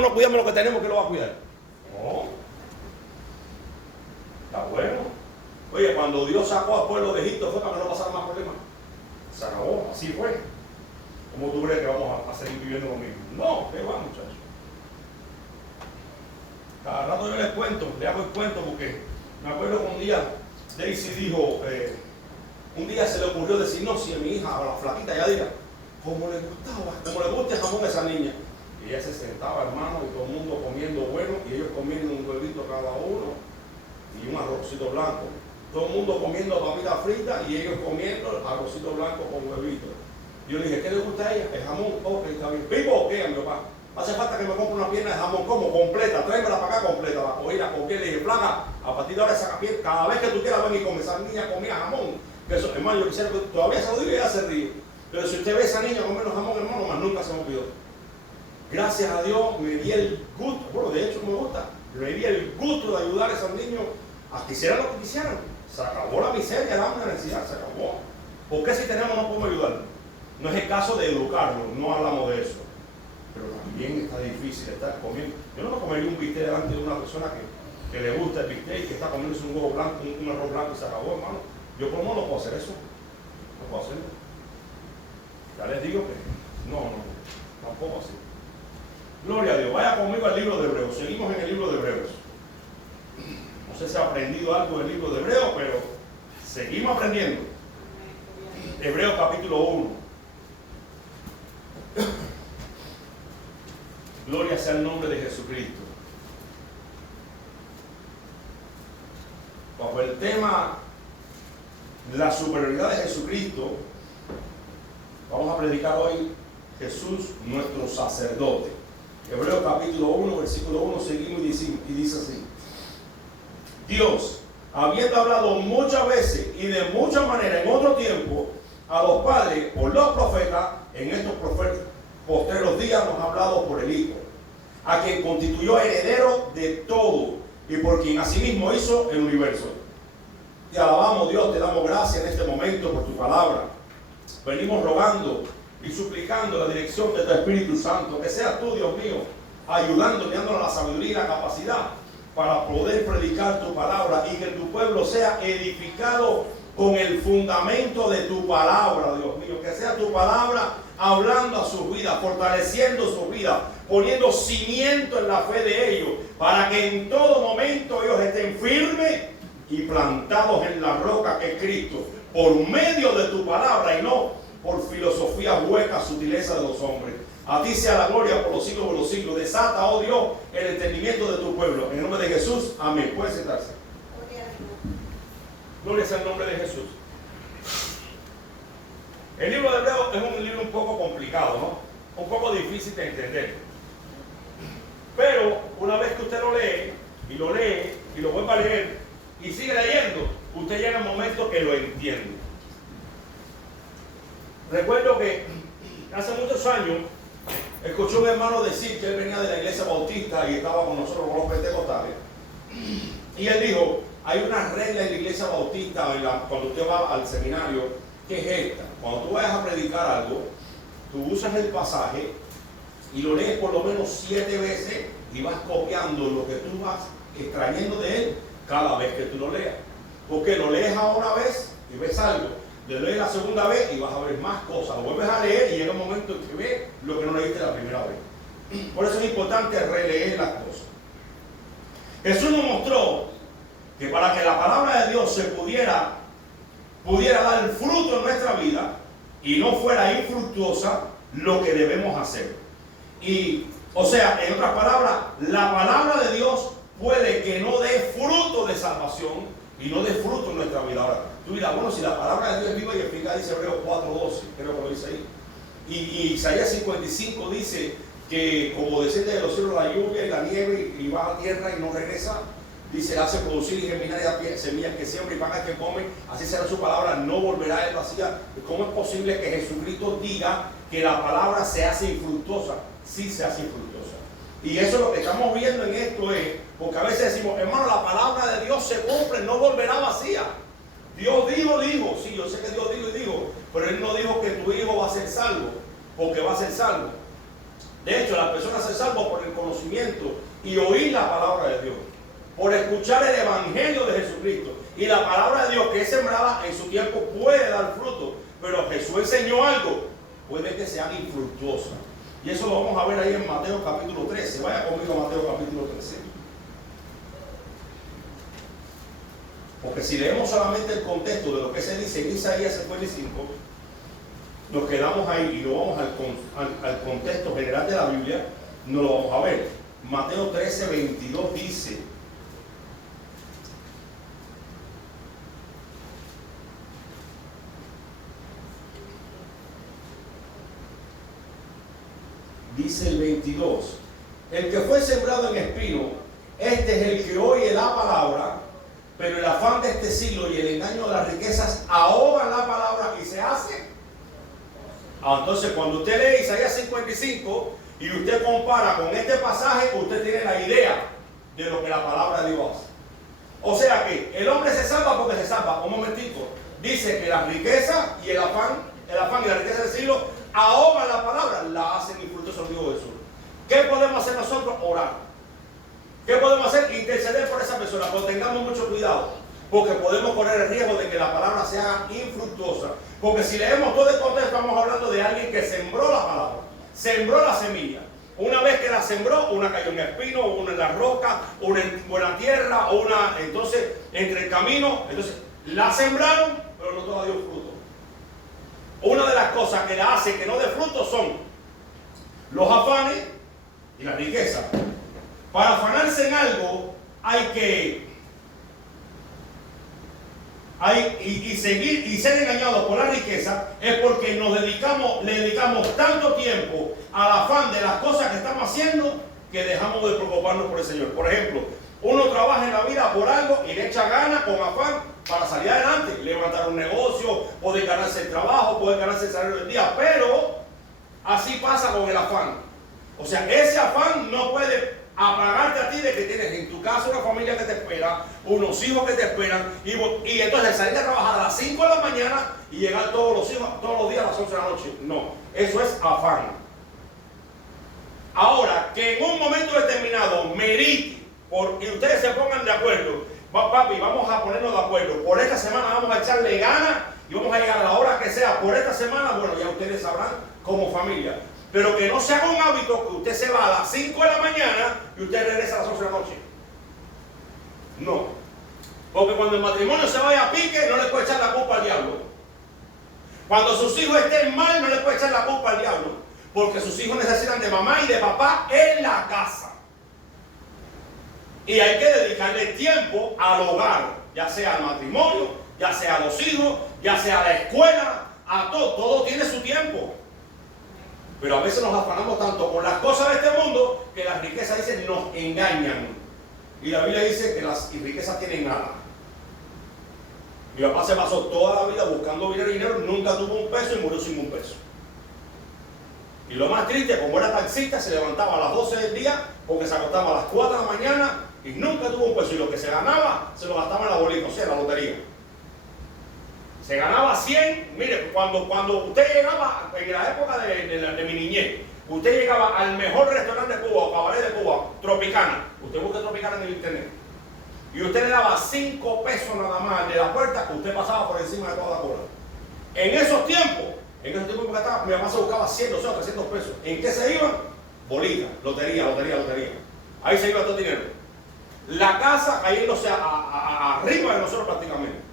no cuidamos lo que tenemos, que lo va a cuidar. No. Está bueno. Oye, cuando Dios sacó al pueblo de Egipto fue para que no pasara más problemas. Se acabó, así fue. ¿Cómo tú crees que vamos a seguir viviendo lo mismo? No, ¿qué va, muchachos? Cada rato yo les cuento, le hago el cuento porque me acuerdo que un día Daisy dijo, un día se le ocurrió decir, no, si a mi hija, a la flaquita Yadira, como le gusta el jamón a esa niña. Y ella se sentaba, hermano, y todo el mundo comiendo bueno, y ellos comiendo un huevito cada uno y un arrocito blanco. Todo el mundo comiendo papita frita y ellos comiendo arrocito blanco con huevito. Yo le dije, ¿qué le gusta a ella? El jamón. Ok, está bien. ¿Vivo o qué, mi papá? Hace falta que me compre una pierna de jamón, como completa, tráemela para acá completa, la cogí, la cogí, le dije, placa, a partir de ahora saca piel, cada vez que tú quieras ven y come. Esa niña comía jamón, que eso, hermano, yo quisiera que todavía se lo digo y ella se ríe, pero si usted ve a esa niña comiendo jamón, hermano, más nunca se me olvidó. Gracias a Dios me di el gusto, bueno, de hecho me gusta, me di el gusto de ayudar a esos niños a que hicieran lo que quisieran. Se acabó la miseria, la necesidad, se acabó. ¿Por qué si tenemos no podemos ayudarlo? No es el caso de educarlo, no hablamos de eso. Pero también está difícil estar comiendo. Yo no me comería un bistec delante de una persona que le gusta el bistec y que está comiendo un huevo blanco, un arroz blanco y se acabó, hermano. Yo por lo menos no puedo hacer eso. No puedo hacerlo. Ya les digo que no, tampoco así. Gloria a Dios. Vaya conmigo al libro de Hebreos. Seguimos en el libro de Hebreos. No sé si ha aprendido algo del libro de Hebreos, pero seguimos aprendiendo. Hebreos capítulo 1. Gloria sea el nombre de Jesucristo. Bajo el tema la superioridad de Jesucristo, vamos a predicar hoy Jesús nuestro sacerdote. Hebreos capítulo 1, versículo 1, seguimos y dice así. Dios, habiendo hablado muchas veces y de muchas maneras en otro tiempo a los padres por los profetas, en estos postreros días nos ha hablado por el Hijo, a quien constituyó heredero de todo y por quien asimismo hizo el universo. Te alabamos, Dios, te damos gracias en este momento por tu palabra. Venimos rogando y suplicando la dirección de tu Espíritu Santo, que seas tú, Dios mío, ayudándote, dándonos la sabiduría y la capacidad para poder predicar tu palabra y que tu pueblo sea edificado con el fundamento de tu palabra, Dios mío. Que sea tu palabra hablando a sus vidas, fortaleciendo sus vidas, poniendo cimiento en la fe de ellos, para que en todo momento ellos estén firmes y plantados en la roca que es Cristo, por medio de tu palabra y no por filosofías huecas, sutileza de los hombres. A ti sea la gloria por los siglos de los siglos. Desata, oh Dios, el entendimiento de tu pueblo. En el nombre de Jesús, amén. Pueden sentarse. Gloria sea el nombre de Jesús. El libro de Hebreos es un libro un poco complicado, ¿no? Un poco difícil de entender. Pero una vez que usted lo lee y lo vuelve a leer y sigue leyendo, usted llega al momento que lo entiende. Recuerdo que hace muchos años escuché a un hermano decir que él venía de la iglesia bautista y estaba con nosotros, con los pentecostales. Y él dijo, hay una regla en la iglesia bautista, cuando usted va al seminario, que es esta. Cuando tú vayas a predicar algo, tú usas el pasaje y lo lees por lo menos 7 veces y vas copiando lo que tú vas extrayendo de él cada vez que tú lo leas. Porque lo lees ahora una vez y ves algo, lo lees la segunda vez y vas a ver más cosas, lo vuelves a leer y llega un momento en que ves lo que no leíste la primera vez. Por eso es importante releer las cosas. Jesús nos mostró que para que la palabra de Dios se pudiera dar el fruto en nuestra vida y no fuera infructuosa, lo que debemos hacer. Y, o sea, en otras palabras, la palabra de Dios puede que no dé fruto de salvación y no dé fruto en nuestra vida. Ahora, tú dirás, bueno, si la palabra de Dios es viva y eficaz, dice Hebreos 4:12, creo que lo dice ahí. Y Isaías 55 dice que como desciende de los cielos la lluvia y la nieve y va a tierra y no regresa, dice, hace producir y germinar semillas que siembra y paga que come, así será su palabra, no volverá a él vacía. ¿Cómo es posible que Jesucristo diga que la palabra se hace infructuosa? Sí se hace infructuosa. Y eso es lo que estamos viendo en esto porque a veces decimos, hermano, la palabra de Dios se cumple, no volverá vacía. Dios dijo, sí, yo sé que Dios dijo y dijo, pero Él no dijo que tu hijo va a ser salvo, porque va a ser salvo. De hecho, las personas se salvan por el conocimiento y oír la palabra de Dios, por escuchar el evangelio de Jesucristo. Y la palabra de Dios que es sembrada en su tiempo puede dar fruto, pero Jesús enseñó algo, puede que sea infructuosa. Y eso lo vamos a ver ahí en Mateo capítulo 13. Vaya conmigo a Mateo capítulo 13. Porque si leemos solamente el contexto de lo que se dice en Isaías 55, nos quedamos ahí y no vamos al contexto general de la Biblia, no lo vamos a ver. Mateo 13, 22 dice: dice el 22, el que fue sembrado en espino, este es el que oye la palabra, pero el afán de este siglo y el engaño de las riquezas ahogan la palabra y se hace. Entonces, cuando usted lee Isaías 55 y usted compara con este pasaje, usted tiene la idea de lo que la palabra de Dios hace. O sea que el hombre se salva porque se salva. Un momentito. Dice que la riqueza y el afán y la riqueza del siglo ahogan la palabra, la hacen infructuosa al Dios Jesús. ¿Qué podemos hacer nosotros? Orar. ¿Qué podemos hacer? Interceder por esa persona. Pero tengamos mucho cuidado, porque podemos correr el riesgo de que la palabra sea infructuosa. Porque si leemos todo el contexto, estamos hablando de alguien que sembró la palabra, sembró la semilla. Una vez que la sembró, una cayó en espino, una en la roca, una en buena tierra, una entonces entre el camino. Entonces la sembraron, pero no toda dio fruto. Una de las cosas que la hace que no dé fruto son los afanes y la riqueza. Para afanarse en algo hay que seguir y ser engañados por la riqueza, es porque le dedicamos tanto tiempo al afán de las cosas que estamos haciendo que dejamos de preocuparnos por el Señor. Por ejemplo, uno trabaja en la vida por algo y le echa ganas con afán para salir adelante, levantar un negocio, poder ganarse el trabajo, poder ganarse el salario del día, pero así pasa con el afán. O sea, ese afán no puede apagarte a ti de que tienes en tu casa una familia que te espera, unos hijos que te esperan, y entonces salir a trabajar a las 5 de la mañana y llegar todos los días a las 11 de la noche. No, eso es afán. Ahora, que en un momento determinado merite, y ustedes se pongan de acuerdo, papi, vamos a ponernos de acuerdo, por esta semana vamos a echarle ganas y vamos a llegar a la hora que sea, por esta semana, bueno, ya ustedes sabrán como familia. Pero que no se haga un hábito que usted se va a las 5 de la mañana y usted regresa a las 11 de la noche. No. Porque cuando el matrimonio se vaya a pique, no le puede echar la culpa al diablo. Cuando sus hijos estén mal, no le puede echar la culpa al diablo. Porque sus hijos necesitan de mamá y de papá en la casa. Y hay que dedicarle tiempo al hogar, ya sea al matrimonio, ya sea a los hijos, ya sea a la escuela, a todo. Todo tiene su tiempo. Pero a veces nos afanamos tanto con las cosas de este mundo que las riquezas, dicen, nos engañan. Y la Biblia dice que las riquezas tienen nada. Mi papá se pasó toda la vida buscando dinero, nunca tuvo un peso y murió sin un peso. Y lo más triste, como era taxista, se levantaba a las 12 del día porque se acostaba a las 4 de la mañana y nunca tuvo un peso. Y lo que se ganaba, se lo gastaba en la bolita, o sea, en la lotería. Se ganaba 100, mire, cuando usted llegaba, en la época de mi niñez, usted llegaba al mejor restaurante de Cuba, o cabaret de Cuba, Tropicana. Usted busca Tropicana en el internet. Y usted le daba 5 pesos nada más de la puerta, usted pasaba por encima de toda la cola. En esos tiempos que mi mamá se buscaba 100, 200, 300 pesos. ¿En qué se iban? Bolita, lotería. Ahí se iba todo el dinero. La casa cayéndose arriba de nosotros prácticamente.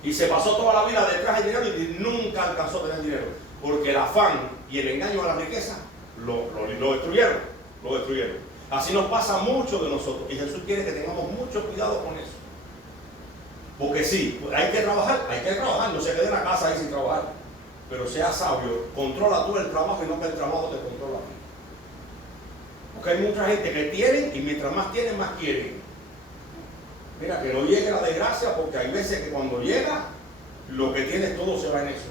Y se pasó toda la vida detrás del dinero y nunca alcanzó a tener dinero. Porque el afán y el engaño a la riqueza lo destruyeron. Así nos pasa mucho de nosotros. Y Jesús quiere que tengamos mucho cuidado con eso. Porque sí, hay que trabajar, no se quede en la casa ahí sin trabajar. Pero sea sabio, controla tú el trabajo y no que el trabajo te controla a ti. Porque hay mucha gente que tienen y mientras más tienen, más quieren. Mira, que no llegue la desgracia, porque hay veces que cuando llega, lo que tienes todo se va en eso.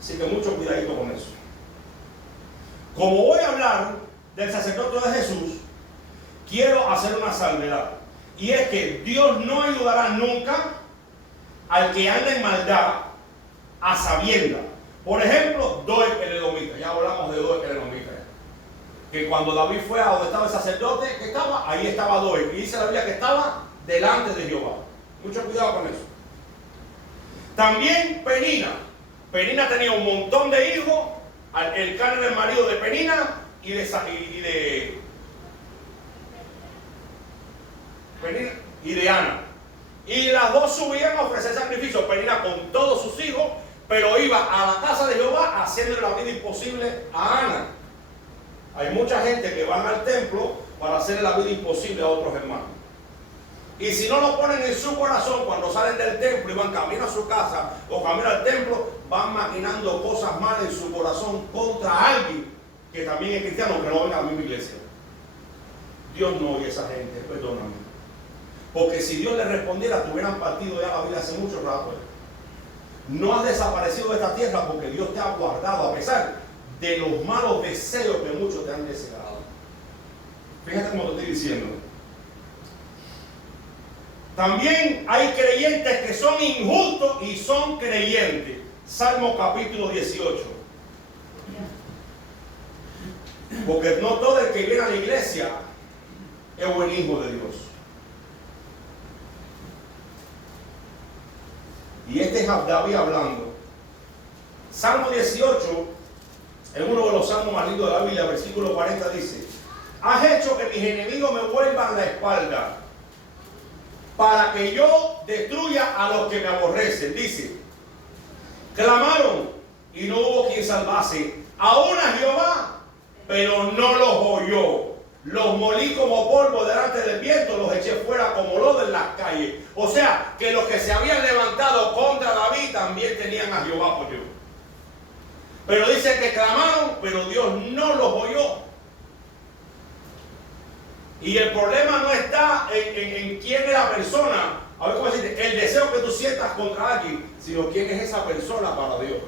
Así que mucho cuidadito con eso. Como voy a hablar del sacerdote de Jesús, quiero hacer una salvedad. Y es que Dios no ayudará nunca al que anda en maldad a sabiendas. Por ejemplo, Doeg el edomita. Ya hablamos de Doeg el edomita. Que cuando David fue a donde estaba el sacerdote, que estaba, ahí estaba Doeg. Y dice la Biblia que estaba delante de Jehová. Mucho cuidado con eso. También Penina. Penina tenía un montón de hijos. El Can era el marido de Penina y de Ana. Y las dos subían a ofrecer sacrificios. Penina con todos sus hijos, pero iba a la casa de Jehová haciéndole la vida imposible a Ana. Hay mucha gente que van al templo para hacerle la vida imposible a otros hermanos. Y si no lo ponen en su corazón, cuando salen del templo y van camino a su casa o camino al templo, van maquinando cosas malas en su corazón contra alguien que también es cristiano, que no venga a la misma iglesia. Dios no oye a esa gente, perdóname. Porque si Dios le respondiera, tuvieran partido ya la vida hace mucho rato. No has desaparecido de esta tierra porque Dios te ha guardado a pesar de los malos deseos que muchos te han deseado. Fíjate cómo te estoy diciendo. También hay creyentes que son injustos y son creyentes. Salmo capítulo 18. Porque no todo el que viene a la iglesia es buen hijo de Dios. Y este es David hablando. Salmo 18 es uno de los salmos más lindos de la Biblia. Versículo 40 dice: has hecho que mis enemigos me vuelvan la espalda, para que yo destruya a los que me aborrecen. Dice: clamaron y no hubo quien salvase, aún a Jehová, pero no los oyó. Los molí como polvo delante del viento, los eché fuera como lodo en las calles. O sea, que los que se habían levantado contra David también tenían a Jehová por Dios. Pero dice que clamaron, pero Dios no los oyó. Y el problema no está en quién es la persona, a ver cómo decirte, el deseo que tú sientas contra alguien, sino quién es esa persona para Dios.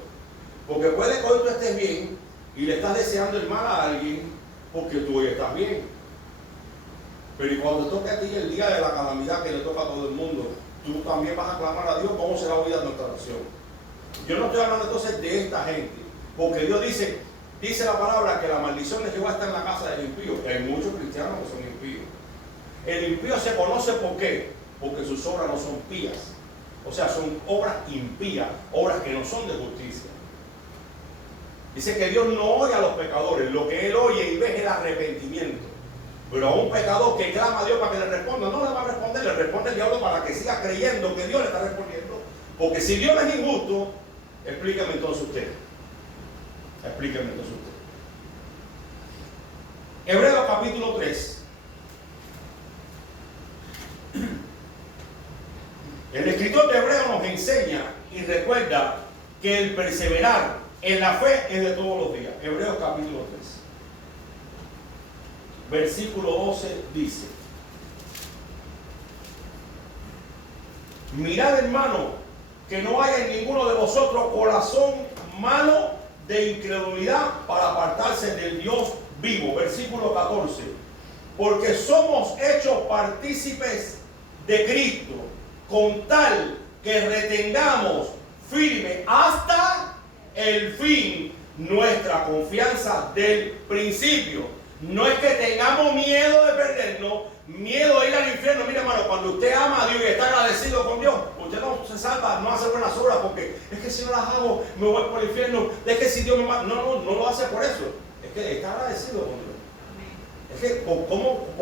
Porque puede que hoy tú estés bien y le estás deseando el mal a alguien porque tú hoy estás bien. Pero y cuando te toque a ti el día de la calamidad que le toca a todo el mundo, tú también vas a clamar a Dios cómo será hoy nuestra oración. Yo no estoy hablando entonces de esta gente, porque Dios dice la palabra que la maldición de Jehová está en la casa del impío. Hay muchos cristianos que son impíos. El impío se conoce ¿por qué? Porque sus obras no son pías. O sea, son obras impías, obras que no son de justicia. Dice que Dios no oye a los pecadores, lo que Él oye y ve es el arrepentimiento. Pero a un pecador que clama a Dios para que le responda, no le va a responder, le responde el diablo para que siga creyendo que Dios le está respondiendo. Porque si Dios es injusto, explíqueme entonces usted. Explíqueme entonces usted. Hebreos capítulo 3. El escritor de Hebreos nos enseña y recuerda que el perseverar en la fe es de todos los días. Hebreos capítulo 3. Versículo 12 dice: mirad, hermano, que no haya en ninguno de vosotros corazón malo de incredulidad para apartarse del Dios vivo. Versículo 14: porque somos hechos partícipes de Cristo, con tal que retengamos firme hasta el fin nuestra confianza del principio. No es que tengamos miedo de perdernos, miedo de ir al infierno. Mira, hermano, cuando usted ama a Dios y está agradecido con Dios, usted no se salva, no hace buenas obras porque es que si no las hago me voy por el infierno. Es que si Dios me mata, no lo hace por eso. Es que está agradecido con Dios. Es que, ¿por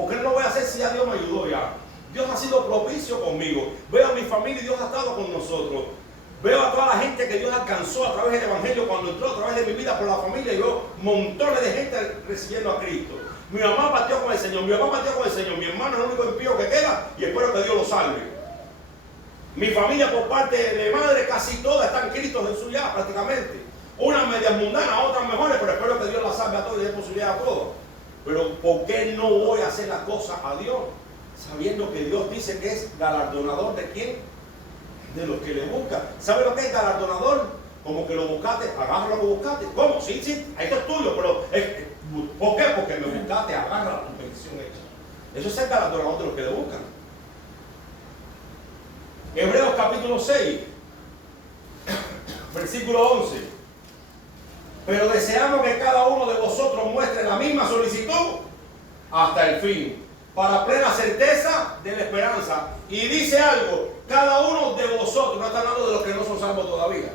qué no lo voy a hacer si ya Dios me ayudó ya? Dios ha sido propicio conmigo. Veo a mi familia y Dios ha estado con nosotros. Veo a toda la gente que Dios alcanzó a través del Evangelio cuando entró a través de mi vida por la familia, y veo montones de gente recibiendo a Cristo. Mi mamá partió con el Señor, mi papá partió con el Señor, mi hermano es el único impío que queda y espero que Dios lo salve. Mi familia por parte de madre, casi todas están Cristo Jesús ya prácticamente. Unas medias mundanas, otras mejores, pero espero que Dios las salve a todos y dé posibilidad a todos. Pero ¿por qué no voy a hacer las cosas a Dios? Sabiendo que Dios dice que es galardonador de quién? De los que le buscan. ¿Sabe lo que es galardonador? Como que lo buscaste, agarra lo que buscaste. ¿Cómo? Sí, esto es tuyo, pero ¿por qué? Porque me buscaste, agarra tu petición hecha. Eso es el galardonador de los que le buscan. Hebreos capítulo 6, versículo 11. Pero deseamos que cada uno de vosotros muestre la misma solicitud hasta el fin, para plena certeza de la esperanza. Y dice algo, cada uno de vosotros, no está hablando de los que no son salvos todavía.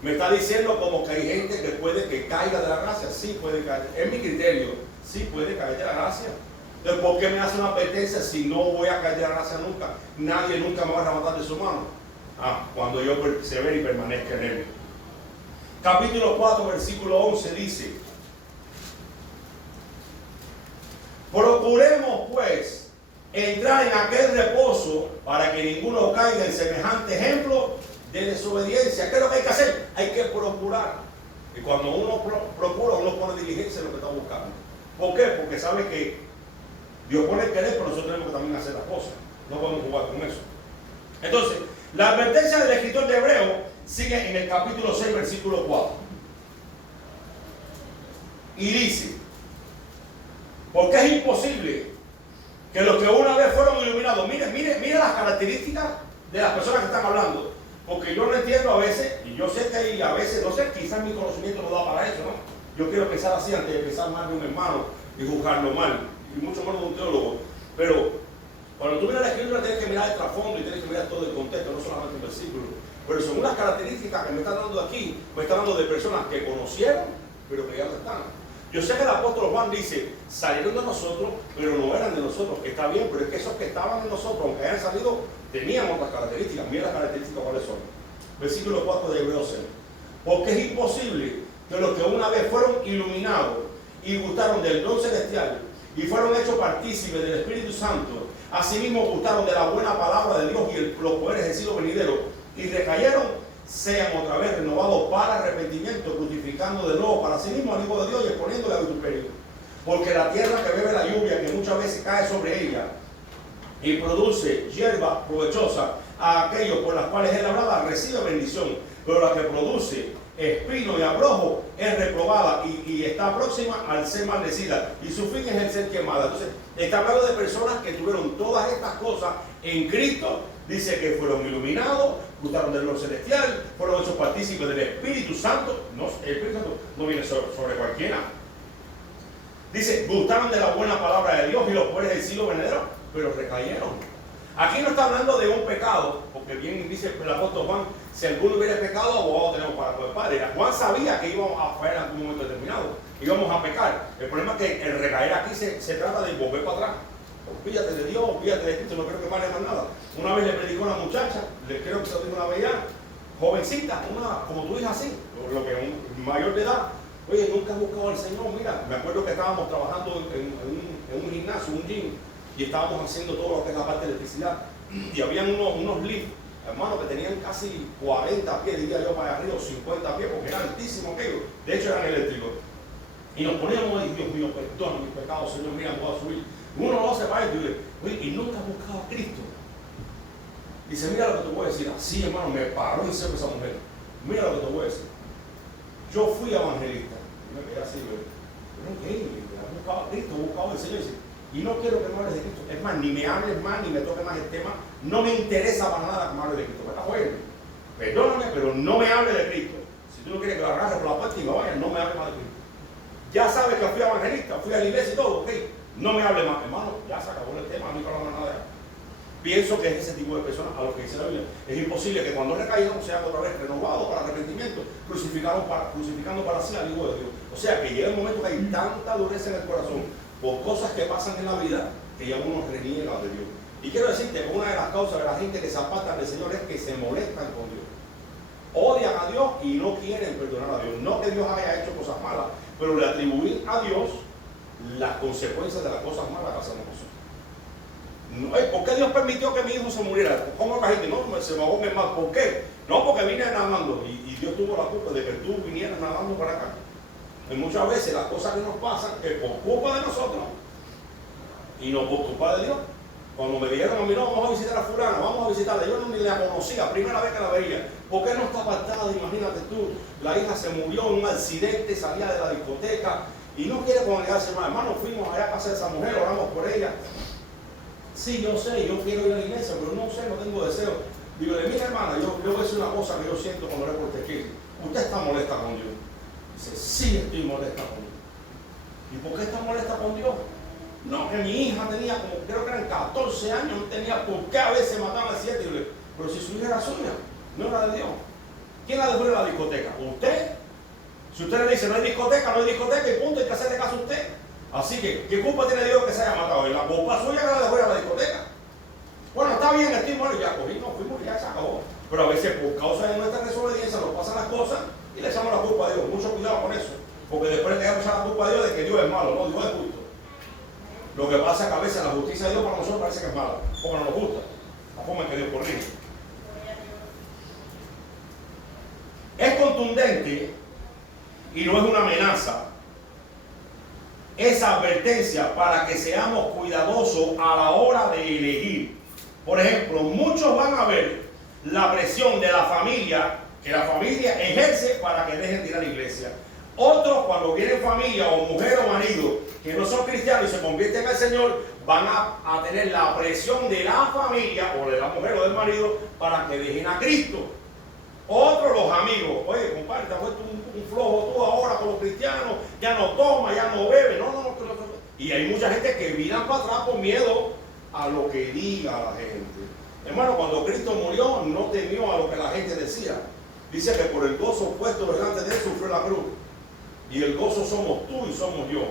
Me está diciendo como que hay gente que puede que caiga de la gracia. Sí puede caer, es mi criterio, sí puede caer de la gracia. Entonces, ¿por qué me hace una advertencia si no voy a caer de la gracia nunca? Nadie nunca me va a arrebatar de su mano. Cuando yo persevere y permanezca en él. Capítulo 4, versículo 11 dice: procuremos pues entrar en aquel reposo para que ninguno caiga en semejante ejemplo de desobediencia. ¿Qué es lo que hay que hacer? Hay que procurar. Y cuando uno procura, uno pone diligencia en lo que está buscando. ¿Por qué? Porque sabe que Dios pone el querer, pero nosotros tenemos que también hacer las cosas. No podemos jugar con eso. Entonces, la advertencia del escritor de Hebreo sigue en el capítulo 6, versículo 4. Y dice: porque es imposible que los que una vez fueron iluminados, mire las características de las personas que están hablando. Porque yo no entiendo a veces, y yo sé que hay a veces, no sé, quizás mi conocimiento no da para eso, ¿no? Yo quiero pensar así antes de pensar mal de un hermano y juzgarlo mal, y mucho menos de un teólogo. Pero cuando tú miras la escritura tienes que mirar el trasfondo y tienes que mirar todo el contexto, no solamente el versículo. Pero según las características que me están dando aquí, me están dando de personas que conocieron, pero que ya no están. Yo sé que el apóstol Juan dice, salieron de nosotros, pero no eran de nosotros. Está bien, pero es que esos que estaban de nosotros, aunque hayan salido, tenían otras características. Mira las características cuáles son. Versículo 4 de Hebreos 6. Porque es imposible que los que una vez fueron iluminados y gustaron del don celestial y fueron hechos partícipes del Espíritu Santo, asimismo gustaron de la buena palabra de Dios y los poderes del siglo venidero, y recayeron, sean otra vez renovados para arrepentimiento, crucificando de nuevo para sí mismo al Hijo de Dios y exponiéndole a vituperio. Porque la tierra que bebe la lluvia, que muchas veces cae sobre ella y produce hierba provechosa a aquellos por las cuales es labrada, recibe bendición, pero la que produce espino y abrojo es reprobada y está próxima al ser maldecida, y su fin es el ser quemada. Entonces, está hablando de personas que tuvieron todas estas cosas en Cristo. Dice que fueron iluminados, gustaron del don celestial, fueron hechos partícipes del Espíritu Santo. No, el Espíritu Santo no viene sobre cualquiera. Dice, gustaron de la buena palabra de Dios y los poderes del siglo venidero, pero recayeron. Aquí no está hablando de un pecado, porque bien dice el apóstol Juan, si alguno hubiera pecado, abogado tenemos para poder padre. Juan sabía que íbamos a fallar en algún momento determinado, íbamos a pecar. El problema es que el recaer aquí se trata de volver para atrás. Olvídate de Dios, olvídate de Cristo, no quiero que vale más nada. Una vez le predicó a una muchacha, le creo que se lo dijo una vez ya, jovencita, como tu hija así, lo que es un mayor de edad. Oye, nunca has buscado al Señor. Mira, me acuerdo que estábamos trabajando en un gimnasio, un gym, y estábamos haciendo todo lo que es la parte de electricidad. Y habían unos lifts, hermano, que tenían casi 40 pies, diría yo, para arriba, 50 pies, porque era altísimo aquello. De hecho, eran eléctricos. Y nos poníamos ahí, Dios mío, perdona mis pecados, Señor, mira, voy a subir. Uno lo hace para esto y dice, oye, y nunca has buscado a Cristo. Dice, mira lo que te voy a decir. Así, hermano, me paró y seco esa mujer. Mira lo que te voy a decir. Yo fui evangelista. Y me quedé así, pero ¿qué? He buscado a Cristo, he buscado al Señor. Y no quiero que me hables de Cristo. Es más, ni me hables más, ni me toques más el tema. No me interesa para nada que me hables de Cristo. ¿Verdad, bueno? Perdóname, pero no me hables de Cristo. Si tú no quieres que lo agarre por la puerta y me vayas, no me hables más de Cristo. Ya sabes que fui evangelista, fui a la iglesia y todo, ok. No me hable más, hermano, ya se acabó el tema, a mí no me nada de eso. Pienso que es ese tipo de personas a los que dice la Biblia. Es imposible que cuando recaídos sean otra vez renovados para arrepentimiento, crucificando para sí al Hijo de Dios. O sea, que llega un momento que hay tanta dureza en el corazón por cosas que pasan en la vida que ya uno reniega de Dios. Y quiero decirte que una de las causas de la gente que se aparta del Señor es que se molestan con Dios. Odian a Dios y no quieren perdonar a Dios. No que Dios haya hecho cosas malas, pero le atribuir a Dios las consecuencias de las cosas malas que hacemos nosotros. No, ¿por qué Dios permitió que mi hijo se muriera? ¿Cómo la gente? No, se me ahogue mal. ¿Por qué? No, porque vine nadando y Dios tuvo la culpa de que tú vinieras nadando para acá. Y muchas veces las cosas que nos pasan es por culpa de nosotros y no por culpa de Dios. Cuando me dijeron a mí, no, vamos a visitar a fulana, vamos a visitarla, yo no ni la conocía, primera vez que la veía. ¿Por qué no está apartada? Imagínate tú, la hija se murió en un accidente, salía de la discoteca y no quiere congregarse más. Hermano, fuimos allá a casa de esa mujer, oramos por ella. Sí, yo sé, yo quiero ir a la iglesia, pero no sé, no tengo deseo. Digo, mira hermana, yo voy a decir una cosa que yo siento cuando le por que usted está molesta con Dios. Dice, sí estoy molesta con Dios. ¿Y por qué está molesta con Dios? No, que mi hija tenía como, creo que eran 14 años, no tenía por qué a veces mataban a 7. Pero si su hija era suya, no era de Dios. ¿Quién la dejó en la discoteca? ¿Usted? Si usted le dice no hay discoteca, no hay discoteca y punto, hay que hacerle caso a usted. Así que, ¿qué culpa tiene Dios que se haya matado? ¿Y la culpa suya que la dejó en la discoteca? Bueno, está bien, estoy bueno, ya cogimos, fuimos, ya se acabó. Pero a veces por causa de nuestra desobediencia nos pasan las cosas y le echamos la culpa a Dios. Mucho cuidado con eso. Porque después le dejamos echar la culpa a Dios de que Dios es malo, no, Dios es justo. Lo que pasa es que a veces la justicia de Dios para nosotros parece que es mala, porque no nos gusta. La forma en que Dios corrige. Es contundente y no es una amenaza. Esa advertencia para que seamos cuidadosos a la hora de elegir. Por ejemplo, muchos van a ver la presión de la familia, que la familia ejerce para que dejen de ir a la iglesia. Otros, cuando vienen familia o mujer o marido que no son cristianos y se convierten al Señor, van a tener la presión de la familia o de la mujer o del marido para que dejen a Cristo. Otros, los amigos, oye, compadre, te has vuelto un flojo tú ahora con los cristianos, ya no toma, ya no bebe, no. Y hay mucha gente que miran para atrás por miedo a lo que diga la gente. Hermano, cuando Cristo murió, no temió a lo que la gente decía. Dice que por el gozo puesto delante de él sufrió la cruz. Y el gozo somos tú y somos yo.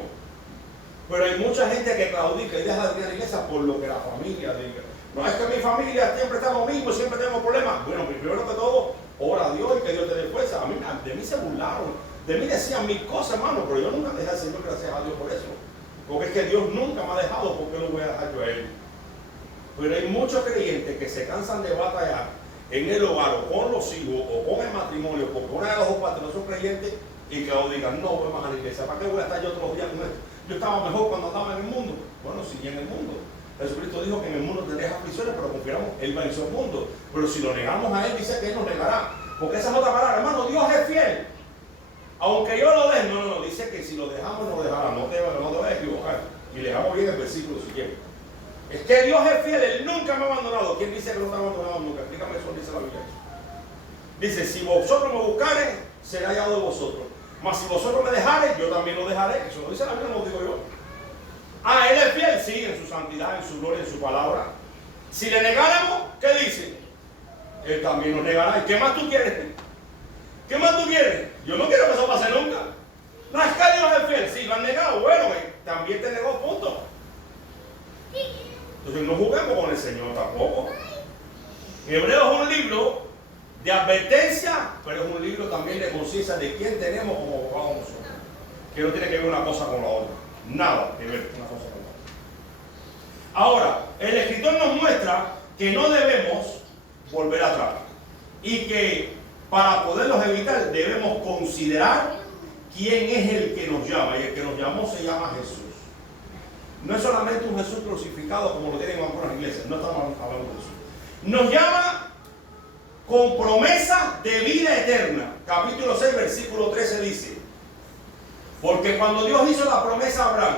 Pero hay mucha gente que claudica y deja de venir a la iglesia por lo que la familia diga. No, es que mi familia siempre está lo mismo, siempre tengo problemas. Bueno, primero que todo, ora a Dios y que Dios te dé fuerza. De mí se burlaron, de mí decían mil cosas, hermano, pero yo nunca dejé al Señor, gracias a Dios por eso. Porque es que Dios nunca me ha dejado, ¿por qué lo voy a dejar yo a Él? Pero hay muchos creyentes que se cansan de batallar en el hogar o con los hijos o con el matrimonio, porque una de las dos partes no son creyentes y que lo digan, no voy más a la iglesia, ¿para qué voy a estar yo todos los días con esto? Yo estaba mejor cuando estaba en el mundo. Bueno, sí, en el mundo. Jesucristo dijo que en el mundo tendréis aflicciones, pero confiamos, Él venció el mundo. Pero si lo negamos a Él, dice que Él nos negará. Porque esa es otra palabra, hermano, Dios es fiel. Aunque yo lo deje, no, dice que si lo dejamos, nos dejará. No te vayas a equivocar. Y leamos bien el versículo si quieres. Es que Dios es fiel, Él nunca me ha abandonado. ¿Quién dice que no te ha abandonado nunca? Explícame eso, dice la Biblia. Dice, si vosotros me buscareis, será hallado de vosotros. Mas si vosotros me dejareis, yo también lo dejaré. Eso lo dice la Biblia, no lo digo yo. Él es fiel, sí, en su santidad, en su gloria, en su palabra. Si le negáramos, ¿qué dice? Él también nos negará. ¿Y qué más tú quieres? ¿Qué más tú quieres? Yo no quiero que eso pase nunca. No, es que Dios es fiel. Sí, lo han negado. Bueno, también te negó, punto. Entonces no juguemos con el Señor tampoco. Hebreo es un libro de advertencia, pero es un libro también de conciencia de quién tenemos como abogados nosotros. Que no tiene que ver una cosa con la otra. Nada que ver una cosa con la otra. Ahora, el escritor nos muestra que no debemos volver atrás. Y que para poderlos evitar debemos considerar quién es el que nos llama. Y el que nos llamó se llama Jesús. No es solamente un Jesús crucificado como lo tienen en algunas iglesias. No estamos hablando de eso. Nos llama con promesa de vida eterna. Capítulo 6, versículo 13 dice: porque cuando Dios hizo la promesa a Abraham,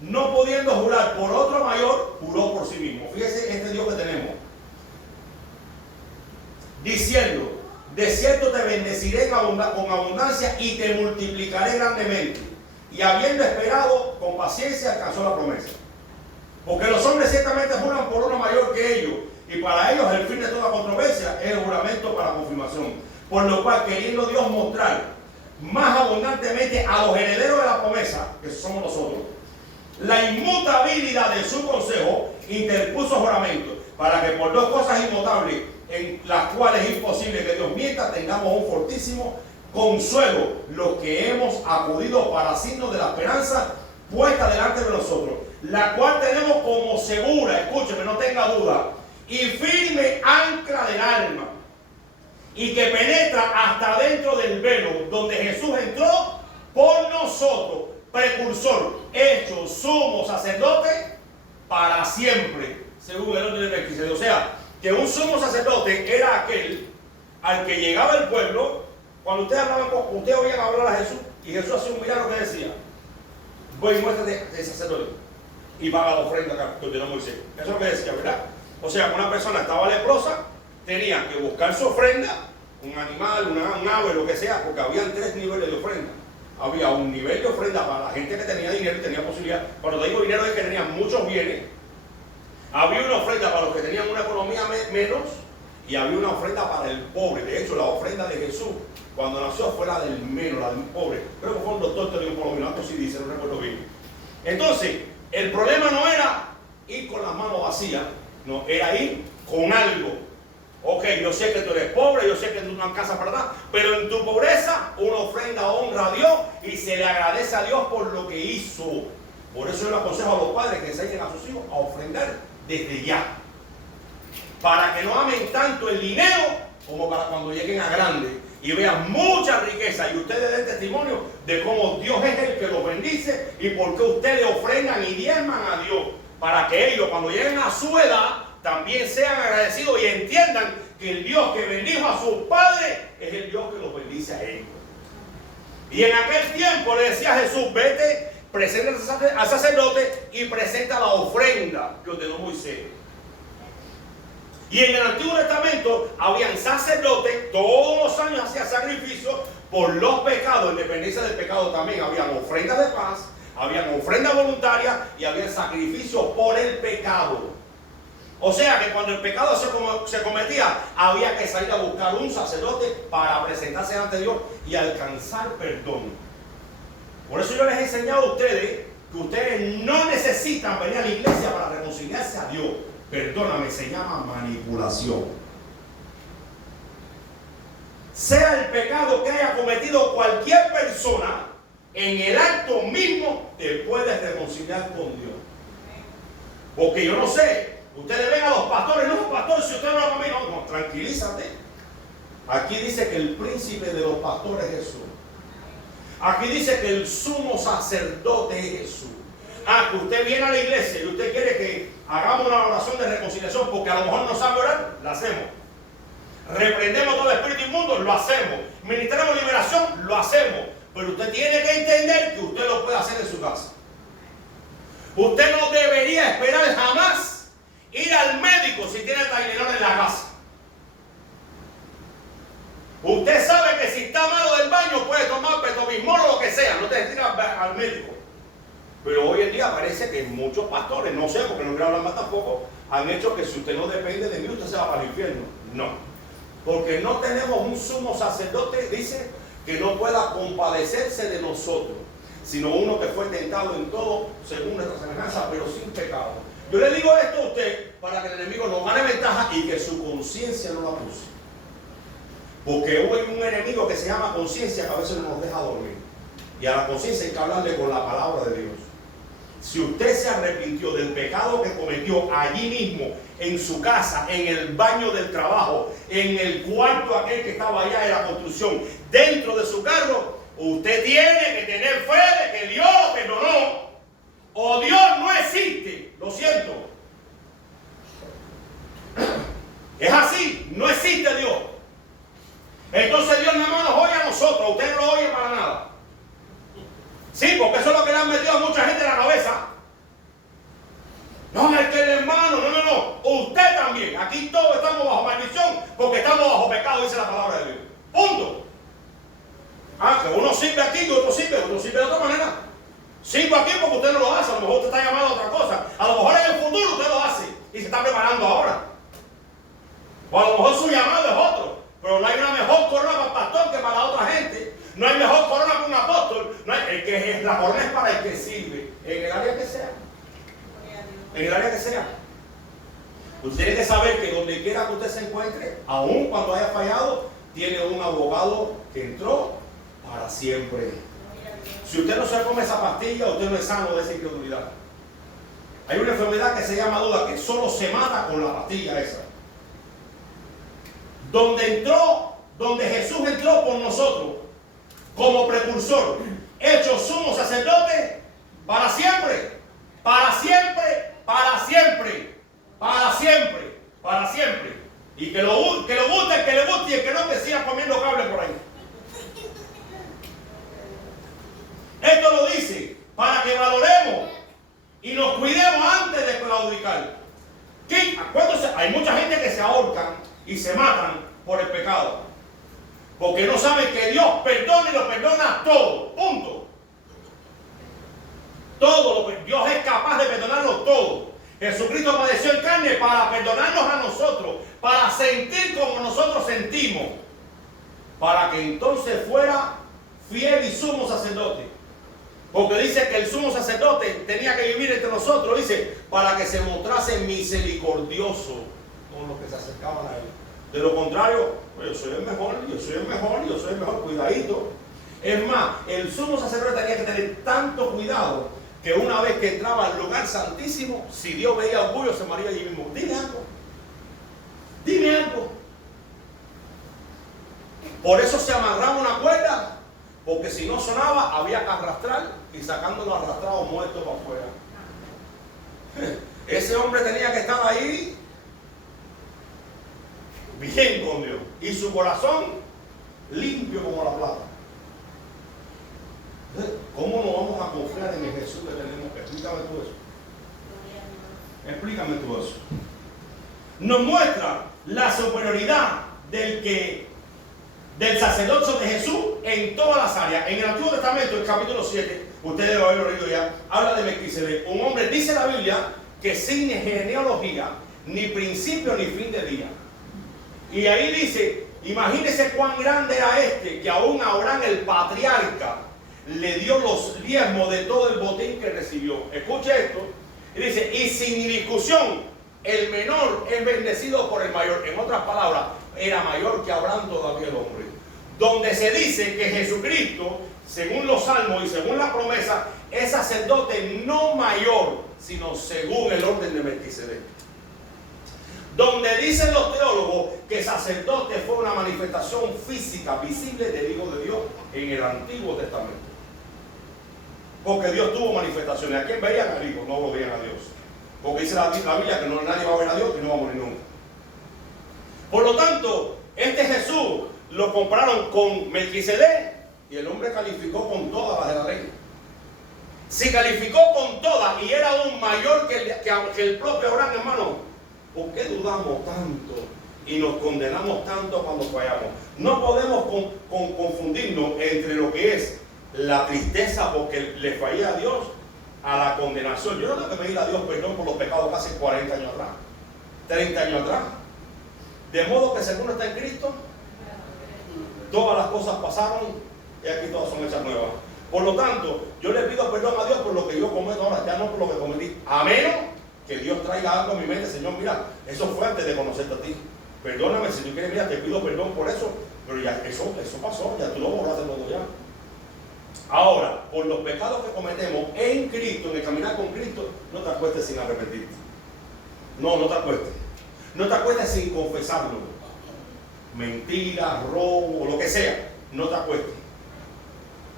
no pudiendo jurar por otro mayor, juró por sí mismo. Fíjese este Dios que tenemos. Diciendo: de cierto te bendeciré con abundancia y te multiplicaré grandemente. Y habiendo esperado con paciencia, alcanzó la promesa. Porque los hombres ciertamente juran por uno mayor que ellos, y para ellos el fin de toda controversia es el juramento para confirmación. Por lo cual, queriendo Dios mostrar más abundantemente a los herederos de la promesa, que somos nosotros, la inmutabilidad de su consejo, interpuso juramento, para que por dos cosas inmutables, en las cuales es imposible que Dios mienta, tengamos un fortísimo consuelo, los que hemos acudido para signo de la esperanza puesta delante de nosotros, la cual tenemos como segura, escúcheme, no tenga duda, y firme ancla del alma, y que penetra hasta dentro del velo, donde Jesús entró por nosotros, precursor, hecho sumo sacerdote para siempre, según el orden de Melquisedec. O sea, que un sumo sacerdote era aquel al que llegaba el pueblo. Cuando ustedes oían hablar a Jesús y Jesús hacía un milagro, que decía: voy y muéstrate el sacerdote y paga la ofrenda que ordenó Moisés. Eso es lo que decía, ¿verdad? O sea, una persona estaba leprosa, tenía que buscar su ofrenda, un animal, un ave, lo que sea, porque habían 3 niveles de ofrenda. Había un nivel de ofrenda para la gente que tenía dinero y tenía posibilidad. Cuando digo dinero es que tenían muchos bienes. Había una ofrenda para los que tenían una economía menos y había una ofrenda para el pobre. De hecho, la ofrenda de Jesús cuando nació fue la del menos, la del pobre. Creo que fue un doctor teológico, sí dice, no recuerdo bien. Entonces, el problema no era ir con las manos vacías, no, era ir con algo. Ok, yo sé que tú eres pobre, yo sé que tú no alcanzas para nada, pero en tu pobreza una ofrenda honra a Dios y se le agradece a Dios por lo que hizo. Por eso yo le aconsejo a los padres que enseñen a sus hijos a ofrendar desde ya, para que no amen tanto el dinero como para cuando lleguen a grande y vean mucha riqueza y ustedes den testimonio de cómo Dios es el que los bendice y por qué ustedes ofrendan y diezman a Dios, para que ellos cuando lleguen a su edad también sean agradecidos y entiendan que el Dios que bendijo a sus padres es el Dios que los bendice a ellos. Y en aquel tiempo le decía a Jesús, vete, presenta al sacerdote y presenta la ofrenda que ordenó Moisés. Y en el Antiguo Testamento habían sacerdotes, todos los años hacían sacrificios por los pecados, en dependencia del pecado también. Habían ofrendas de paz, habían ofrendas voluntarias y habían sacrificios por el pecado. O sea que cuando el pecado se cometía, había que salir a buscar un sacerdote para presentarse ante Dios y alcanzar perdón. Por eso yo les he enseñado a ustedes que ustedes no necesitan venir a la iglesia para reconciliarse a Dios. Perdóname, se llama manipulación. Sea el pecado que haya cometido cualquier persona, en el acto mismo te puedes reconciliar con Dios. Porque yo no sé, ustedes ven a los pastores, no, pastor, si usted no va conmigo, no, tranquilízate. Aquí dice que el príncipe de los pastores es Jesús. Aquí dice que el sumo sacerdote es Jesús. Que usted viene a la iglesia y usted quiere que hagamos una oración de reconciliación porque a lo mejor no sabe orar, la hacemos. Reprendemos todo espíritu inmundo, lo hacemos. Ministramos liberación, lo hacemos. Pero usted tiene que entender que usted lo puede hacer en su casa. Usted no debería esperar jamás ir al médico si tiene Tylenol en la casa. Usted sabe que si está malo del baño puede tomar Pepto-Bismol o lo que sea, no te destinas al médico. Pero hoy en día parece que muchos pastores, no sé, porque no quiero hablar más tampoco, han hecho que si usted no depende de mí, usted se va para el infierno. No. Porque no tenemos un sumo sacerdote, dice, que no pueda compadecerse de nosotros, sino uno que fue tentado en todo según nuestra semejanza, pero sin pecado. Yo le digo esto a usted para que el enemigo no gane ventaja y que su conciencia no la abuse. Porque hay un enemigo que se llama conciencia que a veces no nos deja dormir. Y a la conciencia hay que hablarle con la palabra de Dios. Si usted se arrepintió del pecado que cometió allí mismo, en su casa, en el baño del trabajo, en el cuarto aquel que estaba allá en la construcción, dentro de su carro, usted tiene que tener fe de que Dios lo perdonó. O Dios no existe. Lo siento. Es así. No existe Dios. Entonces Dios nada más nos oye a nosotros. Usted no lo oye para nada. Sí, porque eso es lo que le han metido a mucha gente en la cabeza. No, es que el hermano, no. Usted también. Aquí todos estamos bajo maldición porque estamos bajo pecado, dice la palabra de Dios. Punto. Que uno sirve aquí, que otro sirve de otra manera. Sirvo aquí porque usted no lo hace. A lo mejor usted está llamado a otra cosa. A lo mejor en el futuro usted lo hace y se está preparando ahora. O a lo mejor su llamado es otro. Pero no hay una mejor corona para el pastor que para la otra gente. No hay mejor corona para un apóstol. No hay, la corona es para el que sirve. En el área que sea. En el área que sea. Usted tiene que saber que donde quiera que usted se encuentre, aun cuando haya fallado, tiene un abogado que entró para siempre. Si usted no se come esa pastilla, usted no es sano de esa incredulidad. Hay una enfermedad que se llama duda, que solo se mata con la pastilla esa. Donde Jesús entró por nosotros, como precursor, hecho sumo sacerdote, para siempre, para siempre, para siempre, para siempre, para siempre. Y que lo guste, el que le guste, y el que no, que siga comiendo cable por ahí. Esto lo dice para que valoremos y nos cuidemos antes de claudicar. Hay mucha gente que se ahorcan y se matan por el pecado. Porque no saben que Dios perdona y lo perdona todo. Punto. Todo. Dios es capaz de perdonarlo todo. Jesucristo padeció en carne para perdonarnos a nosotros, para sentir como nosotros sentimos, para que entonces fuera fiel y sumo sacerdote. Porque dice que el sumo sacerdote tenía que vivir entre nosotros, dice, para que se mostrase misericordioso con los que se acercaban a él. De lo contrario, pues yo soy el mejor, yo soy el mejor, yo soy el mejor, cuidadito. Es más, el sumo sacerdote tenía que tener tanto cuidado que una vez que entraba al lugar santísimo, si Dios veía orgullo, se moría allí mismo. Dime algo. Dime algo. Por eso se amarraba una cuerda, porque si no sonaba, había que arrastrar y sacándolo arrastrado muerto para afuera. Ese hombre tenía que estar ahí bien con Dios y su corazón limpio como la plata. ¿Cómo no vamos a confiar en el Jesús que tenemos? Explícame tú eso. Explícame tú eso. Nos muestra la superioridad del sacerdocio de Jesús en todas las áreas. En el Antiguo Testamento, el capítulo 7, ustedes deben haberlo leído ya, habla de Melquisedec. Un hombre, dice la Biblia, que sin genealogía, ni principio ni fin de día. Y ahí dice, imagínense cuán grande era este, que aún Abraham el patriarca le dio los diezmos de todo el botín que recibió. Escuche esto. Y dice, y sin discusión, el menor es bendecido por el mayor. En otras palabras, era mayor que Abraham todavía el hombre. Donde se dice que Jesucristo, según los salmos y según la promesa, es sacerdote no mayor, sino según el orden de Melquisedec. Donde dicen los teólogos que sacerdote fue una manifestación física, visible del Hijo de Dios en el Antiguo Testamento. Porque Dios tuvo manifestaciones. ¿A quién veían al Hijo? No lo veían a Dios. Porque dice la Biblia que nadie va a ver a Dios y no va a morir nunca. Por lo tanto, este Jesús lo compararon con Melquisedec y el hombre calificó con todas las de la ley. Si calificó con todas y era aún mayor que el propio Abraham, hermano, ¿por qué dudamos tanto y nos condenamos tanto cuando fallamos? No podemos confundirnos entre lo que es la tristeza porque le fallé a Dios a la condenación. Yo no tengo que pedir a Dios perdón por los pecados que hace 40 años atrás, 30 años atrás. De modo que según está en Cristo, todas las cosas pasaron y aquí todas son hechas nuevas. Por lo tanto, yo le pido perdón a Dios por lo que yo cometo ahora, ya no por lo que cometí. A menos que Dios traiga algo a mi mente. Señor, mira, eso fue antes de conocerte a ti. Perdóname si tú quieres, mira, te pido perdón por eso. Pero ya eso pasó, ya tú lo borraste todo ya. Ahora, por los pecados que cometemos en Cristo, en el caminar con Cristo, no te acuestes sin arrepentirte. No te acuestes. No te acuestes sin confesarlo. Mentira, robo, lo que sea. No te acuestes.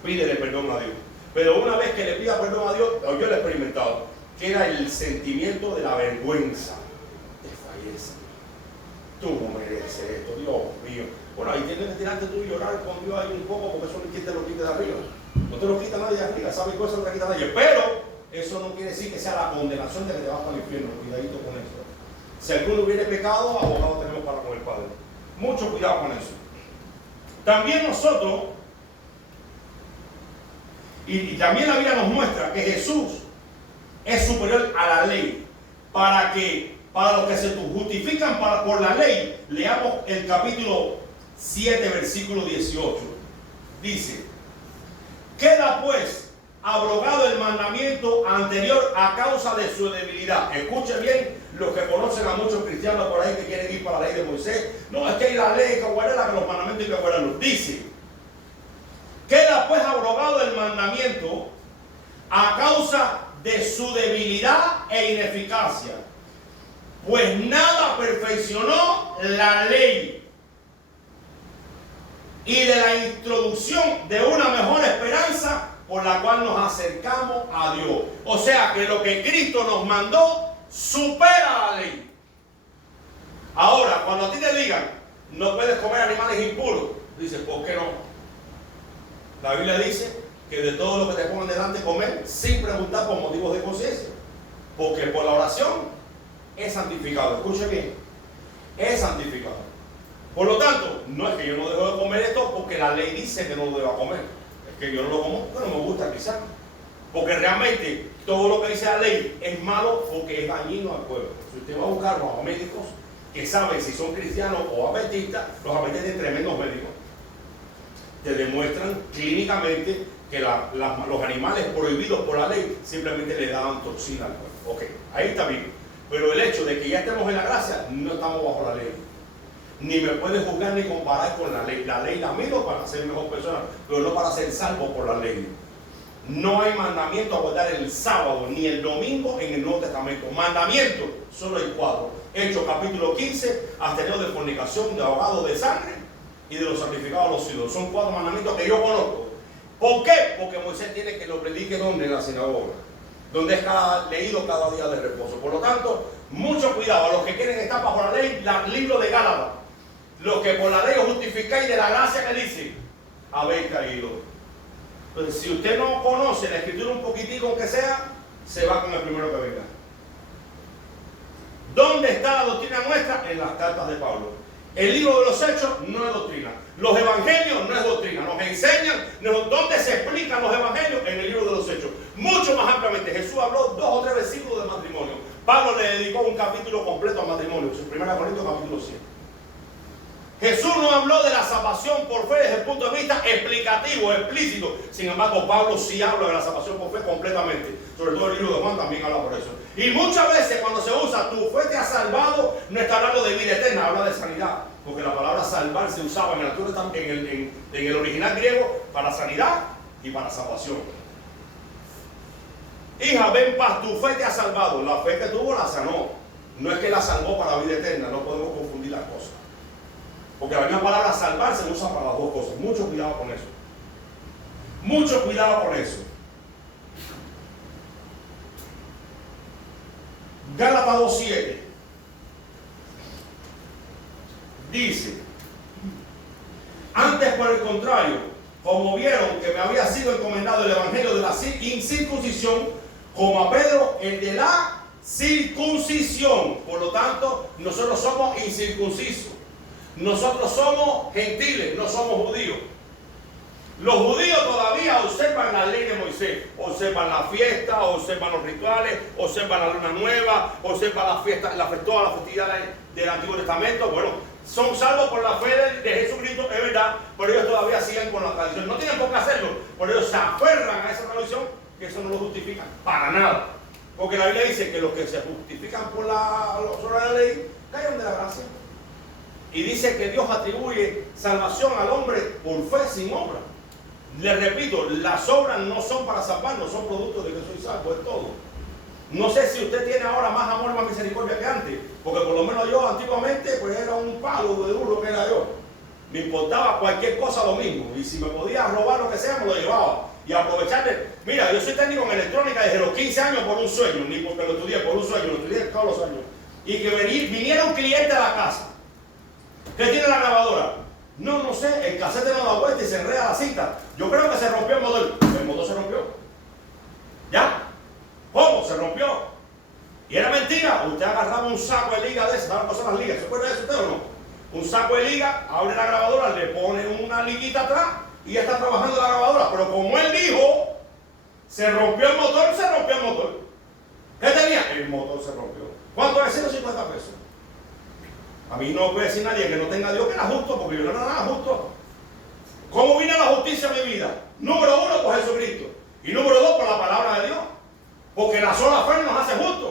Pídele perdón a Dios. Pero una vez que le pida perdón a Dios, yo lo he experimentado, que era el sentimiento de la vergüenza. Te fallece. Tú no mereces esto, Dios mío. Bueno, ahí tienes que tirarte tú y llorar con Dios ahí un poco, porque eso no quita lo quite de arriba. No te lo quita nadie de arriba, ¿sabes? Eso no te quita nadie. Pero eso no quiere decir que sea la condenación de que te vas para el infierno. Cuidadito con eso. Si alguno hubiere pecado, abogado tenemos para con el Padre. Mucho cuidado con eso. También nosotros, y también la Biblia nos muestra que Jesús es superior a la ley. Para los que se justifican por la ley, leamos el capítulo 7, versículo 18. Dice, queda pues abrogado el mandamiento anterior a causa de su debilidad. Escuchen bien los que conocen a muchos cristianos por ahí que quieren ir para la ley de Moisés. No, es que hay la ley que guarda, que los mandamientos hay que guardarlos. Dice, queda pues abrogado el mandamiento a causa de su debilidad e ineficacia. Pues nada perfeccionó la ley y de la introducción de una mejor esperanza por la cual nos acercamos a Dios. O sea que lo que Cristo nos mandó supera la ley. Ahora, cuando a ti te digan no puedes comer animales impuros, dices, ¿por qué no? La Biblia dice que de todo lo que te pongan delante comer sin preguntar por motivos de conciencia, porque por la oración es santificado. Escuche bien, es santificado. Por lo tanto, no es que yo no dejo de comer esto porque la ley dice que no lo deba comer. Es que yo no lo como porque no me gusta quizás. Porque realmente todo lo que dice la ley es malo porque es dañino al pueblo. Si usted va a buscar a los médicos que saben si son cristianos o adventistas, los adventistas tienen tremendos médicos. Te demuestran clínicamente que los animales prohibidos por la ley simplemente le daban toxina al pueblo. Ok, ahí está bien. Pero el hecho de que ya estemos en la gracia, no estamos bajo la ley. Ni me puede juzgar ni comparar con la ley. La ley la miro para ser mejor persona, pero no para ser salvo por la ley. No hay mandamiento a guardar el sábado ni el domingo en el Nuevo Testamento. Mandamiento, solo hay 4. Hechos capítulo 15, absteneos de fornicación, de ahogado de sangre y de los sacrificados a los ídolos. Son 4 mandamientos que yo conozco. ¿Por qué? Porque Moisés tiene que lo predique donde, en la sinagoga, donde es leído cada día de reposo. Por lo tanto, mucho cuidado a los que quieren estar bajo la ley, el libro de Gálatas. Los que por la ley os justificáis de la gracia que dice, habéis caído. Entonces, si usted no conoce la escritura un poquitico, aunque sea, se va con el primero que venga. ¿Dónde está la doctrina nuestra? En las cartas de Pablo. El libro de los Hechos no es doctrina. Los evangelios no es doctrina. Nos enseñan dónde se explican los evangelios en el libro de los Hechos. Mucho más ampliamente. Jesús habló 2 o 3 versículos de matrimonio. Pablo le dedicó un capítulo completo al matrimonio. Su 1 Corintios capítulo 100. Jesús no habló de la salvación por fe desde el punto de vista explicativo, explícito. Sin embargo, Pablo sí habla de la salvación por fe completamente. Sobre todo el libro de Juan también habla por eso. Y muchas veces cuando se usa tu fe te ha salvado, no está hablando de vida eterna, habla de sanidad. Porque la palabra salvar se usaba en el original griego para sanidad y para salvación. Hija, ven paz, tu fe te ha salvado. La fe que tuvo la sanó. No es que la salvó para la vida eterna, no podemos confundir las cosas. Porque la misma palabra salvar se usa para las 2 cosas. Mucho cuidado con eso. Mucho cuidado con eso. Gálatas 2:7 dice: antes, por el contrario, como vieron que me había sido encomendado el evangelio de la incircuncisión, como a Pedro el de la circuncisión. Por lo tanto, nosotros somos incircuncisos. Nosotros somos gentiles, no somos judíos. Los judíos todavía observan la ley de Moisés, observan la fiesta, observan los rituales, observan la luna nueva, observan las fiestas, todas las festividades del Antiguo Testamento. Bueno, son salvos por la fe de Jesucristo, es verdad, pero ellos todavía siguen con la tradición. No tienen por qué hacerlo, pero ellos se aferran a esa tradición, que eso no lo justifica para nada. Porque la Biblia dice que los que se justifican sobre la ley caen de la gracia. Y dice que Dios atribuye salvación al hombre por fe sin obra. Le repito, las obras no son para salvarnos, son productos de que soy salvo, es todo. No sé si usted tiene ahora más amor y más misericordia que antes, porque por lo menos yo antiguamente pues era un palo de duro que era yo. Me importaba cualquier cosa lo mismo, y si me podía robar lo que sea, me lo llevaba. Y aprovecharle, mira, yo soy técnico en electrónica desde los 15 años por un sueño, ni porque lo estudié, por un sueño, lo estudié todos los años. Y que viniera un cliente a la casa. ¿Qué tiene la grabadora? No sé, el casete no da vuelta y se enreda la cinta. Yo creo que se rompió el motor se rompió. ¿Ya? ¿Cómo? Se rompió. Y era mentira. Usted agarraba un saco de liga de esas, ¿saben cosas las ligas? ¿Se acuerda de eso usted o no? Un saco de liga, abre la grabadora, le pone una liguita atrás y ya está trabajando la grabadora. Pero como él dijo, se rompió el motor. ¿Qué tenía? El motor se rompió. ¿Cuánto es? 150 pesos. A mí no puede decir nadie que no tenga Dios que era justo, porque yo no era nada justo. ¿Cómo vino la justicia en mi vida? Número 1, por Jesucristo. Y número 2, por la palabra de Dios. Porque la sola fe nos hace justos.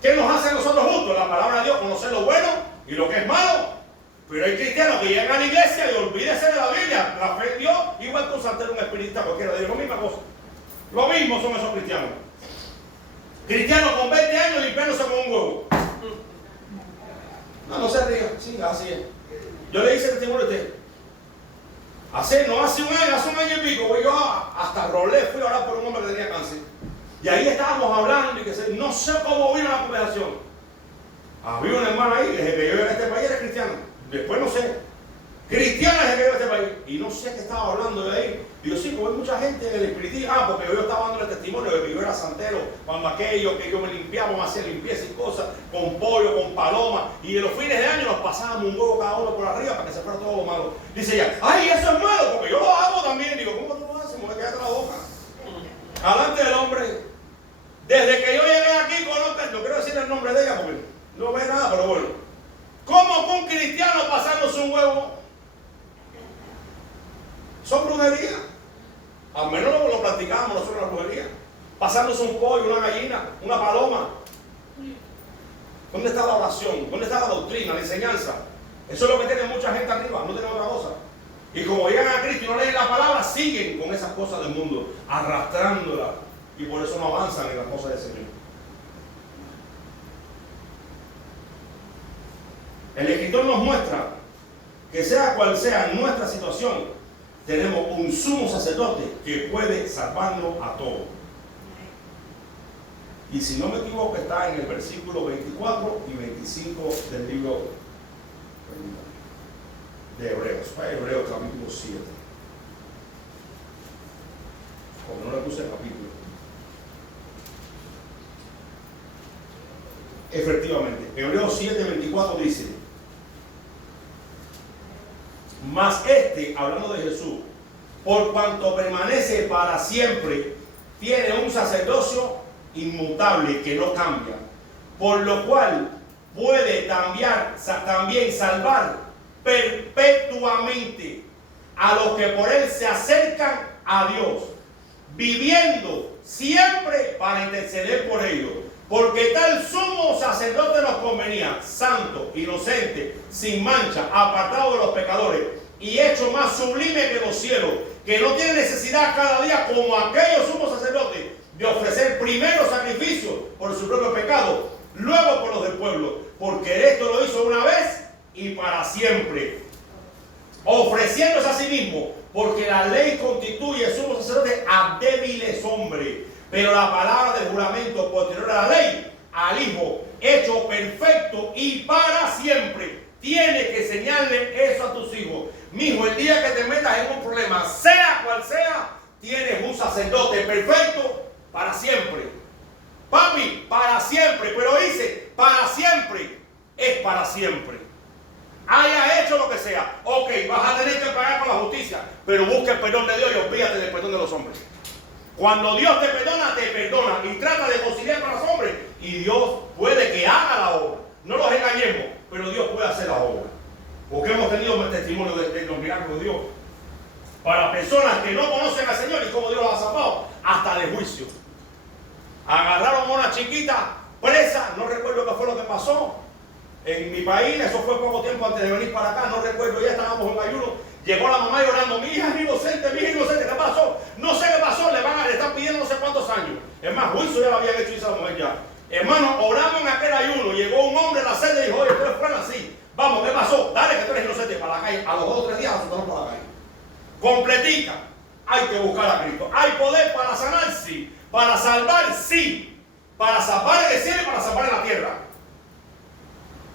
¿Qué nos hace a nosotros justos? La palabra de Dios, conocer lo bueno y lo que es malo. Pero hay cristianos que llegan a la iglesia y olvídense de la Biblia. La fe en Dios, igual que un santero, un espiritista, cualquiera de ellos, la misma cosa. Lo mismo son esos cristianos. Cristianos con 20 años limpiándose con un huevo. No se ría, sí, así es. Yo le hice el testimonio a usted. Hace un año y pico, pues yo hasta rolé, fui a orar por un hombre que tenía cáncer. Y ahí estábamos hablando y que no sé cómo vino la conversación. Había una hermana ahí, desde que yo llegué a este país era cristiano. Después no sé. cristianas que hay en este país. Y no sé qué estaba hablando de ahí. Digo, sí, como hay mucha gente en el espiritismo. Porque yo estaba dando el testimonio de que yo era santero cuando aquello, que yo me limpiaba, me hacía limpieza y cosas, con pollo, con paloma. Y en los fines de año nos pasábamos un huevo cada uno por arriba para que se fuera todo lo malo. Dice ella, ay, eso es malo, porque yo lo hago también. Digo, ¿cómo tú lo haces? Me voy a quedar la boca. Alante del hombre. Desde que yo llegué aquí, no quiero decir el nombre de ella porque no ve nada, pero bueno. ¿Cómo que un cristiano pasándose un huevo? Son brujerías. Al menos lo practicamos nosotros la brujería. Pasándose un pollo, una gallina, una paloma. ¿Dónde está la oración? ¿Dónde está la doctrina, la enseñanza? Eso es lo que tiene mucha gente arriba, no tiene otra cosa. Y como llegan a Cristo y no leen la palabra, siguen con esas cosas del mundo, arrastrándolas. Y por eso no avanzan en las cosas del Señor. El escritor nos muestra que sea cual sea nuestra situación, tenemos un sumo sacerdote que puede salvarnos a todos. Y si no me equivoco, está en el versículo 24 y 25 del libro de Hebreos. Hebreos capítulo 7. Como no le puse el capítulo. Efectivamente, Hebreos 7:24 dice: mas hablando de Jesús, por cuanto permanece para siempre, tiene un sacerdocio inmutable que no cambia, por lo cual puede también salvar perpetuamente a los que por él se acercan a Dios, viviendo siempre para interceder por ellos. Porque tal sumo sacerdote nos convenía, santo, inocente, sin mancha, apartado de los pecadores y hecho más sublime que los cielos, que no tiene necesidad cada día, como aquellos sumos sacerdotes, de ofrecer primero sacrificios por su propio pecado, luego por los del pueblo, porque esto lo hizo una vez y para siempre, ofreciéndose a sí mismo, porque la ley constituye sumo sacerdote a débiles hombres. Pero la palabra del juramento posterior a la ley, al Hijo, hecho perfecto y para siempre, tiene que enseñarle eso a tus hijos. Mijo, el día que te metas en un problema, sea cual sea, tienes un sacerdote perfecto para siempre. Papi, para siempre. Pero dice, para siempre, es para siempre. Haya hecho lo que sea. Ok, vas a tener que pagar con la justicia, pero busca el perdón de Dios y olvídate del perdón de los hombres. Cuando Dios te perdona y trata de conciliar con los hombres, y Dios puede que haga la obra. No los engañemos, pero Dios puede hacer la obra. Porque hemos tenido testimonio de los milagros de Dios. Para personas que no conocen al Señor y cómo Dios los ha salvado, hasta de juicio. Agarraron a una chiquita presa, no recuerdo qué fue lo que pasó. En mi país, eso fue poco tiempo antes de venir para acá, no recuerdo, ya estábamos en ayuno. Llegó la mamá llorando, mi hija es inocente, ¿qué pasó? No sé qué pasó, le están pidiendo no sé cuántos años. Es más, juicio ya lo habían hecho esa mujer ya. Hermano, oramos en aquel ayuno, llegó un hombre a la celda y dijo, oye, tú eres fuera así, vamos, ¿qué pasó? Dale que tú eres inocente, para la calle. A los 2 o 3 días nosotros por la calle. Completica, hay que buscar a Cristo. ¿Hay poder para sanar? Sí. Para salvar, sí. Para salvar en el cielo y para salvar en la tierra.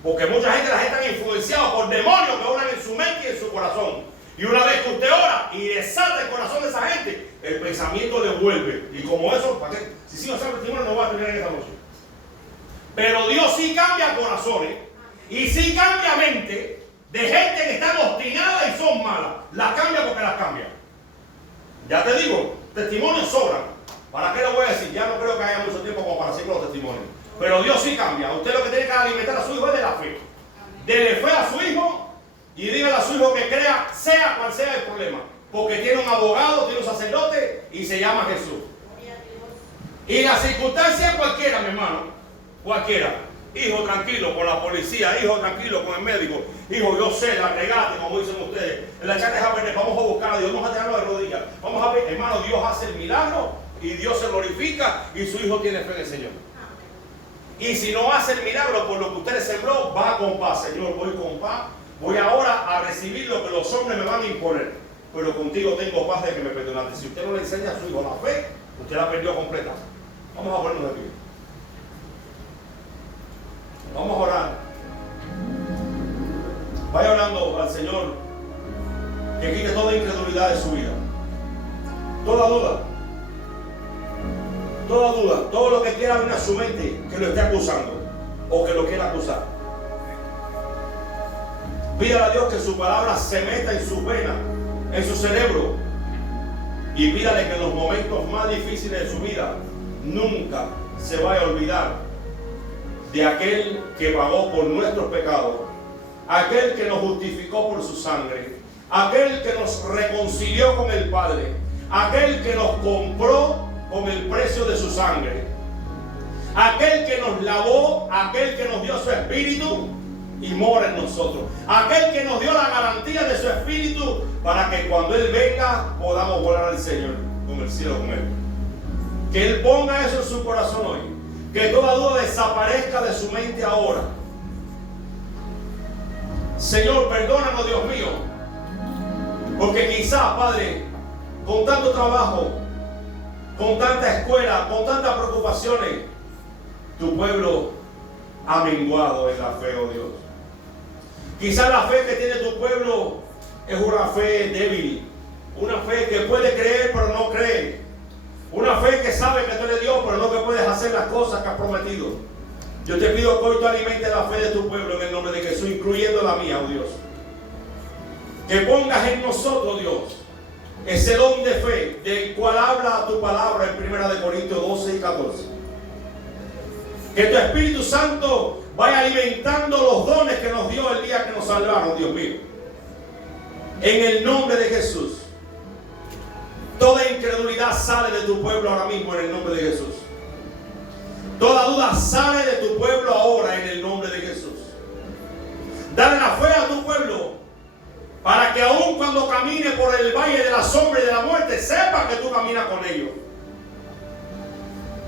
Porque mucha gente, la gente está influenciada por demonios que oran en su mente y en su corazón. Y una vez que usted ora y desata el corazón de esa gente, el pensamiento le vuelve. Y como eso, ¿para qué? Si sigo haciendo el testimonio, no va a terminar en esta noche. Pero Dios sí cambia corazones y sí cambia mente de gente que están obstinadas y son malas. Las cambia porque las cambia. Ya te digo, testimonios sobran. ¿Para qué lo voy a decir? Ya no creo que haya mucho tiempo como para decir los testimonios. Pero Dios sí cambia. Usted lo que tiene que alimentar a su hijo es de la fe. Dele fe a su hijo. Y dígale a su hijo que crea, sea cual sea el problema. Porque tiene un abogado, tiene un sacerdote y se llama Jesús. Y la circunstancia cualquiera, mi hermano. Cualquiera. Hijo tranquilo con la policía, hijo tranquilo con el médico. Hijo, yo sé, la regate, como dicen ustedes. En la charla vamos a buscar a Dios, vamos a tirarlo de rodillas. Vamos a ver, hermano, Dios hace el milagro y Dios se glorifica y su hijo tiene fe en el Señor. Y si no hace el milagro por lo que usted le sembró, va con paz. Señor, voy con paz. Voy ahora a recibir lo que los hombres me van a imponer. Pero contigo tengo paz de que me perdonaste. Si usted no le enseña a su hijo la fe, usted la perdió completa. Vamos a ponernos de pie. Vamos a orar. Vaya orando al Señor que quite toda incredulidad de su vida. Toda duda, todo lo que quiera venir a su mente que lo esté acusando o que lo quiera acusar. Pídale a Dios que su palabra se meta en sus venas, en su cerebro, y pídale que en los momentos más difíciles de su vida nunca se vaya a olvidar de aquel que pagó por nuestros pecados, aquel que nos justificó por su sangre, aquel que nos reconcilió con el Padre, aquel que nos compró con el precio de su sangre, aquel que nos lavó, aquel que nos dio su espíritu y mora en nosotros, aquel que nos dio la garantía de su espíritu para que cuando Él venga podamos volar al Señor, con el cielo con Él. Que Él ponga eso en su corazón hoy, que toda duda desaparezca de su mente ahora. Señor, perdónanos, Dios mío, porque quizás, Padre, con tanto trabajo, con tanta escuela, con tantas preocupaciones, tu pueblo ha menguado en la fe, oh Dios. Quizás la fe que tiene tu pueblo es una fe débil, una fe que puede creer pero no cree, una fe que sabe que tú eres Dios pero no que puedes hacer las cosas que has prometido. Yo te pido que hoy tú alimentes la fe de tu pueblo en el nombre de Jesús, incluyendo la mía, oh Dios. Que pongas en nosotros, Dios, ese don de fe del cual habla tu palabra en 1 Corintios 12 y 14. Que tu Espíritu Santo vaya alimentando los dones que nos dio el día que nos salvaron, Dios mío. En el nombre de Jesús. Toda incredulidad sale de tu pueblo ahora mismo en el nombre de Jesús. Toda duda sale de tu pueblo ahora en el nombre de Jesús. Dale la fe a tu pueblo para que aun cuando camine por el valle de la sombra y de la muerte, sepa que tú caminas con ellos.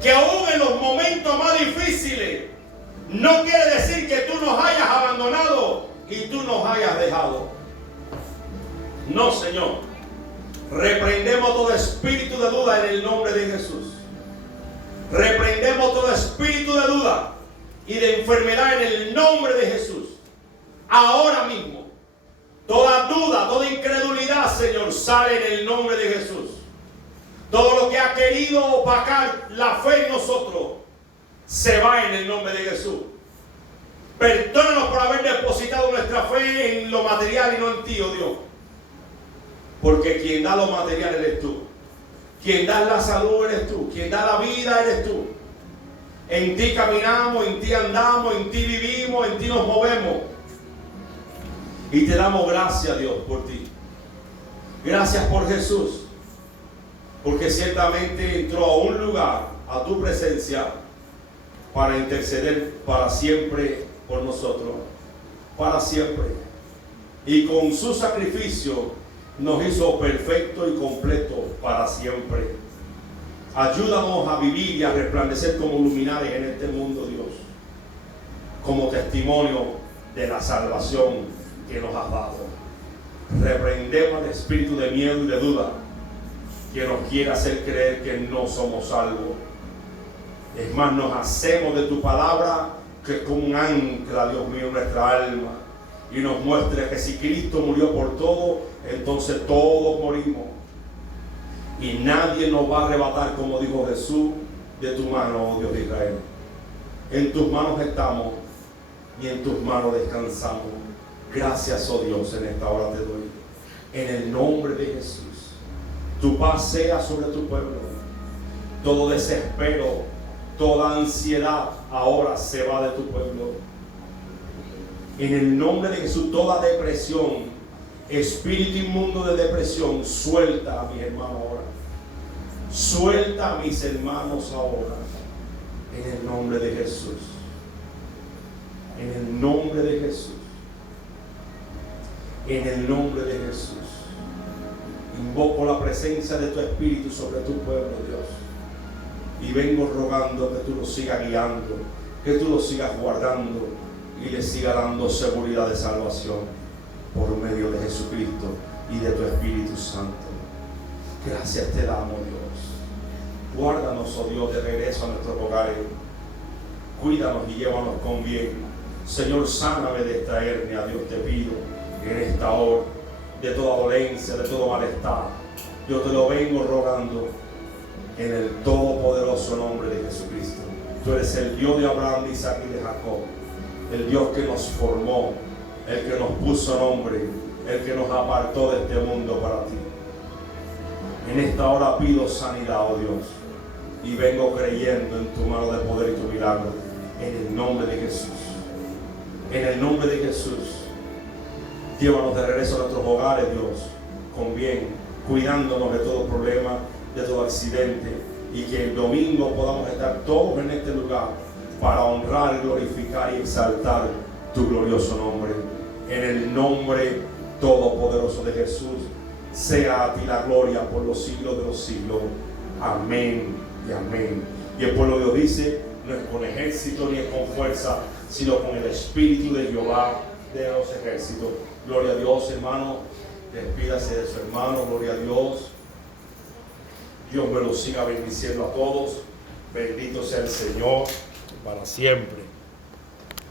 Que aún en los momentos más difíciles, no quiere decir que tú nos hayas abandonado y tú nos hayas dejado. No, Señor. Reprendemos todo espíritu de duda en el nombre de Jesús. Reprendemos todo espíritu de duda y de enfermedad en el nombre de Jesús. Ahora mismo, toda duda, toda incredulidad, Señor, sale en el nombre de Jesús. Todo lo que ha querido opacar la fe en nosotros se va en el nombre de Jesús. Perdónanos por haber depositado nuestra fe en lo material y no en ti, oh Dios. Porque quien da lo material eres tú. Quien da la salud eres tú. Quien da la vida eres tú. En ti caminamos, en ti andamos, en ti vivimos, en ti nos movemos. Y te damos gracias, Dios, por ti. Gracias por Jesús. Porque ciertamente entró a un lugar, a tu presencia, para interceder para siempre por nosotros. Para siempre. Y con su sacrificio nos hizo perfecto y completo para siempre. Ayúdanos a vivir y a resplandecer como luminares en este mundo, Dios. Como testimonio de la salvación que nos has dado. Reprendemos el espíritu de miedo y de duda que nos quiere hacer creer que no somos salvos. Es más, nos hacemos de tu palabra que es como un ancla, Dios mío, en nuestra alma, y nos muestra que si Cristo murió por todo, entonces todos morimos y nadie nos va a arrebatar, como dijo Jesús, de tu mano, oh Dios de Israel. En tus manos estamos y en tus manos descansamos. Gracias, oh Dios, en esta hora te doy, en el nombre de Jesús. Tu paz sea sobre tu pueblo. Todo desespero, toda ansiedad ahora se va de tu pueblo. En el nombre de Jesús, toda depresión, espíritu inmundo de depresión, suelta a mi hermano ahora. Suelta a mis hermanos ahora. En el nombre de Jesús. En el nombre de Jesús. En el nombre de Jesús. Invoco la presencia de tu Espíritu sobre tu pueblo, Dios. Y vengo rogando que tú lo sigas guiando, que tú lo sigas guardando y le sigas dando seguridad de salvación por medio de Jesucristo y de tu Espíritu Santo. Gracias te damos, Dios. Guárdanos, oh Dios, de regreso a nuestros hogares. Cuídanos y llévanos con bien. Señor, sáname de esta hernia, Dios, te pido en esta hora. de toda dolencia, de todo malestar. Yo te lo vengo rogando en el todopoderoso nombre de Jesucristo. Tú eres el Dios de Abraham, de Isaac y de Jacob, el Dios que nos formó, el que nos puso nombre, el que nos apartó de este mundo para ti. En esta hora pido sanidad, oh Dios, y vengo creyendo en tu mano de poder y tu milagro, en el nombre de Jesús. En el nombre de Jesús, llévanos de regreso a nuestros hogares, Dios, con bien, cuidándonos de todo problema, de todo accidente, y que el domingo podamos estar todos en este lugar para honrar, glorificar y exaltar tu glorioso nombre. En el nombre todopoderoso de Jesús, sea a ti la gloria por los siglos de los siglos. Amén y amén. Y el pueblo de Dios dice: no es con ejército ni es con fuerza, sino con el Espíritu de Jehová de los ejércitos. Gloria a Dios, hermano. Despídase de su hermano. Gloria a Dios. Dios me los siga bendiciendo a todos. Bendito sea el Señor para siempre.